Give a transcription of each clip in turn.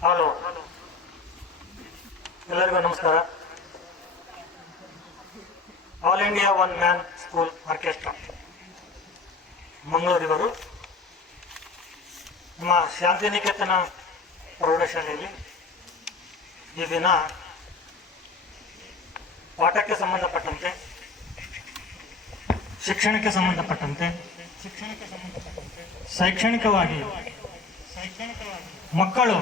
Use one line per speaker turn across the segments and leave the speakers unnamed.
Hello. ಎಲ್ಲರಿಗೂ ನಮಸ್ಕಾರ. All India one man school orchestra. ಮಂಗಳೂರಿವರು ನಮ್ಮ ಶಾಂತಿನಿಕೇತನ ಪ್ರೌಢಶಾಲೆಯಲ್ಲಿ ಈ ದಿನ ಪಾಠಕ್ಕೆ ಸಂಬಂಧಪಟ್ಟಂತೆ, ಶಿಕ್ಷಣಕ್ಕೆ ಸಂಬಂಧಪಟ್ಟಂತೆ ಶಿಕ್ಷಣಕ್ಕೆ ಸಂಬಂಧಪಟ್ಟಂತೆ, ಶೈಕ್ಷಣಿಕವಾಗಿ ಮಕ್ಕಳು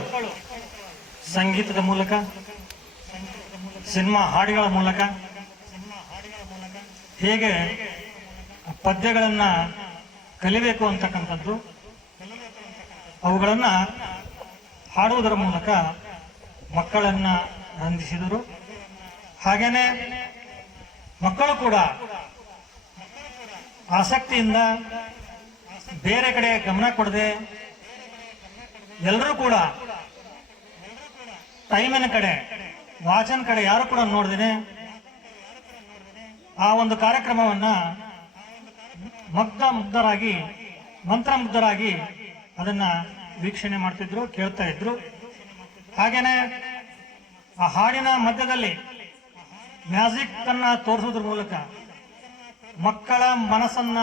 ಸಂಗೀತದ ಮೂಲಕ, ಸಿನಿಮಾ ಹಾಡುಗಳ ಮೂಲಕ, ಹೇಗೆ ಪದ್ಯಗಳನ್ನು ಕಲಿಬೇಕು ಅಂತಕ್ಕಂಥದ್ದು, ಅವುಗಳನ್ನು ಹಾಡುವುದರ ಮೂಲಕ ಮಕ್ಕಳನ್ನು ರಂಜಿಸಿದರು. ಹಾಗೇನೆ ಮಕ್ಕಳು ಕೂಡ ಆಸಕ್ತಿಯಿಂದ ಬೇರೆ ಕಡೆ ಗಮನ ಕೊಡದೆ ಎಲ್ಲರೂ ಕೂಡ ಟೈಮಿನ ಕಡೆ, ವಾಚನ್ ಕಡೆ ಯಾರು ಕೂಡ ನೋಡಿದೆ ಆ ಒಂದು ಕಾರ್ಯಕ್ರಮವನ್ನ ಮಗ್ಧ ಮುಗ್ಧರಾಗಿ ಮಂತ್ರಮುಗ್ಧರಾಗಿ ಅದನ್ನ ವೀಕ್ಷಣೆ ಮಾಡ್ತಿದ್ರು, ಕೇಳ್ತಾ ಇದ್ರು. ಹಾಗೇನೆ ಆ ಹಾಡಿನ ಮಧ್ಯದಲ್ಲಿ ಮ್ಯಾಜಿಕ್ ಅನ್ನ ತೋರಿಸೋದ್ರ ಮೂಲಕ ಮಕ್ಕಳ ಮನಸ್ಸನ್ನ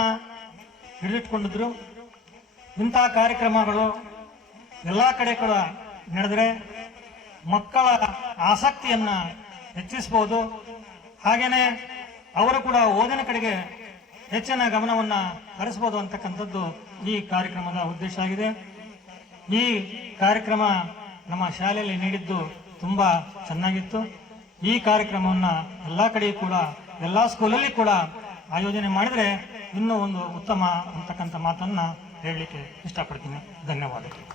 ಹಿಡಿದಿಟ್ಕೊಂಡಿದ್ರು. ಇಂತಹ ಕಾರ್ಯಕ್ರಮಗಳು ಎಲ್ಲ ಕಡೆ ಕೂಡ ನಡೆದರೆ ಮಕ್ಕಳ ಆಸಕ್ತಿಯನ್ನ ಹೆಚ್ಚಿಸಬಹುದು ಹಾಗೇನೆ ಅವರು ಕೂಡ ಓದಿನ ಕಡೆಗೆ ಹೆಚ್ಚಿನ ಗಮನವನ್ನ ಹರಿಸಬಹುದು ಅಂತಕ್ಕಂಥದ್ದು ಈ ಕಾರ್ಯಕ್ರಮದ ಉದ್ದೇಶ ಆಗಿದೆ. ಈ ಕಾರ್ಯಕ್ರಮ ನಮ್ಮ ಶಾಲೆಯಲ್ಲಿ ನೀಡಿದ್ದು ತುಂಬಾ ಚೆನ್ನಾಗಿತ್ತು. ಈ ಕಾರ್ಯಕ್ರಮವನ್ನ ಎಲ್ಲಾ ಕಡೆಯೂ ಕೂಡ, ಎಲ್ಲಾ ಸ್ಕೂಲಲ್ಲಿ ಕೂಡ ಆಯೋಜನೆ ಮಾಡಿದ್ರೆ ಇನ್ನೂ ಒಂದು ಉತ್ತಮ ಅಂತಕ್ಕಂಥ ಮಾತನ್ನ ಹೇಳಲಿಕ್ಕೆ ಇಷ್ಟಪಡ್ತೀನಿ. ಧನ್ಯವಾದಗಳು.